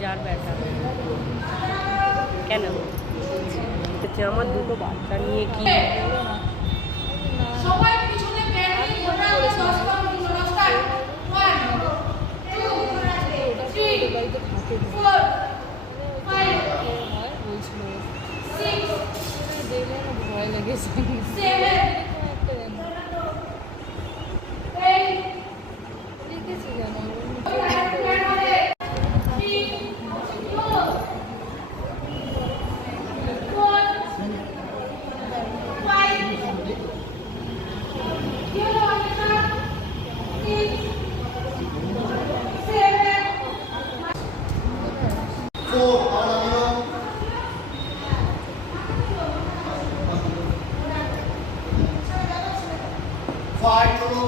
যার ব্যাটা কেন? আমার দুটো বাচ্চা নিয়ে কি? ভয় লাগে ఉపాధ్యులు